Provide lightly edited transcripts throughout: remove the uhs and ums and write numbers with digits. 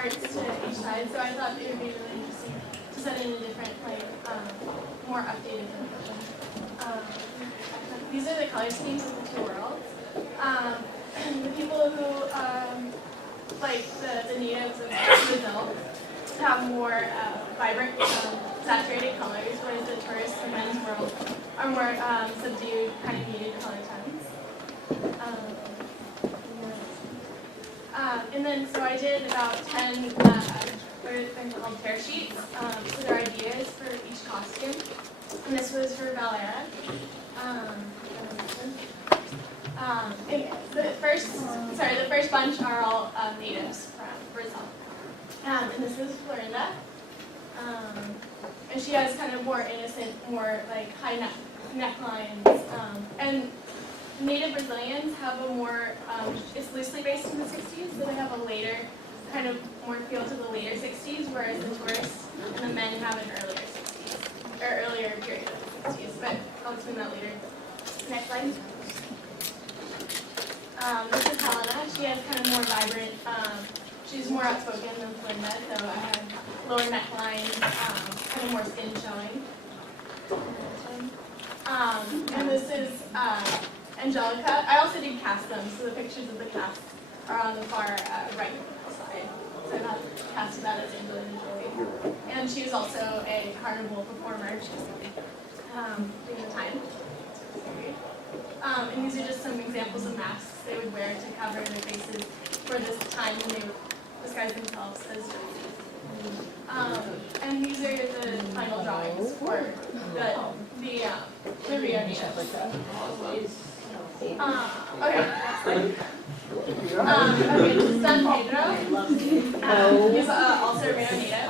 hearts to each side, so I thought it would be really interesting to set in a different, like, more updated version. These are the color schemes of the two worlds. The people who, like the natives of Brazil, have more vibrant, saturated colors, whereas the tourists, the men's world, are more subdued, kind of muted color tones. And then, so I did about 10, what are called tear sheets, so there are ideas for each costume. And this was for Valera. The first bunch are all natives from Brazil. And this is Florinda. And she has kind of more innocent, more like high necklines. And native Brazilians have a more, it's loosely based in the 60s, so they have a later, kind of more feel to the later 60s, whereas the tourists and the men have an earlier 60s, or earlier period of the 60s, but I'll explain that later. Next slide. This is Helena. She has kind of more vibrant, she's more outspoken than Florinda, so I had lower necklines, kind of more skin showing. And this is Angelica. I also did cast them, so the pictures of the cast are on the far right side. So I casted that as Angelina Jolie. And she was also a carnival performer during the time. And these are just some examples of masks they would wear to cover their faces for this time when they would disguise themselves as gypsies. And these are the final drawings for the Rio natives. Okay, San Pedro. He's also a Rio native,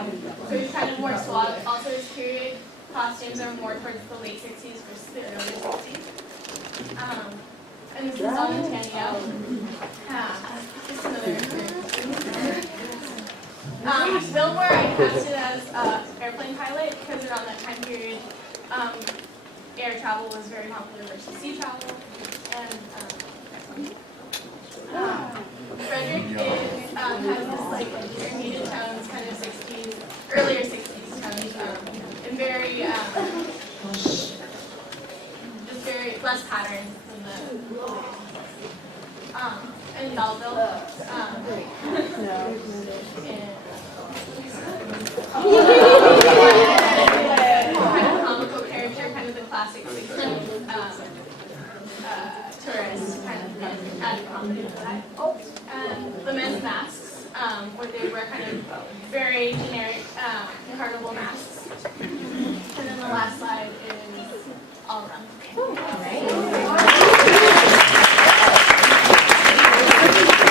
so he's kind of more suave. Also, his period costumes are more towards the late 60s versus the early 60s. And this is on Antonio. Just another Fillmore, I casted as airplane pilot because around that time period, air travel was very popular versus sea travel. And Frederick has this like muted tones, kind of 60s, earlier 60s tones, and very, just very less patterns than the and Belleville. Kind of comical character, kind of the classic 60s tourist, kind of added comedy to that. And the men's masks, where they wear kind of very generic carnival masks. And then the last slide.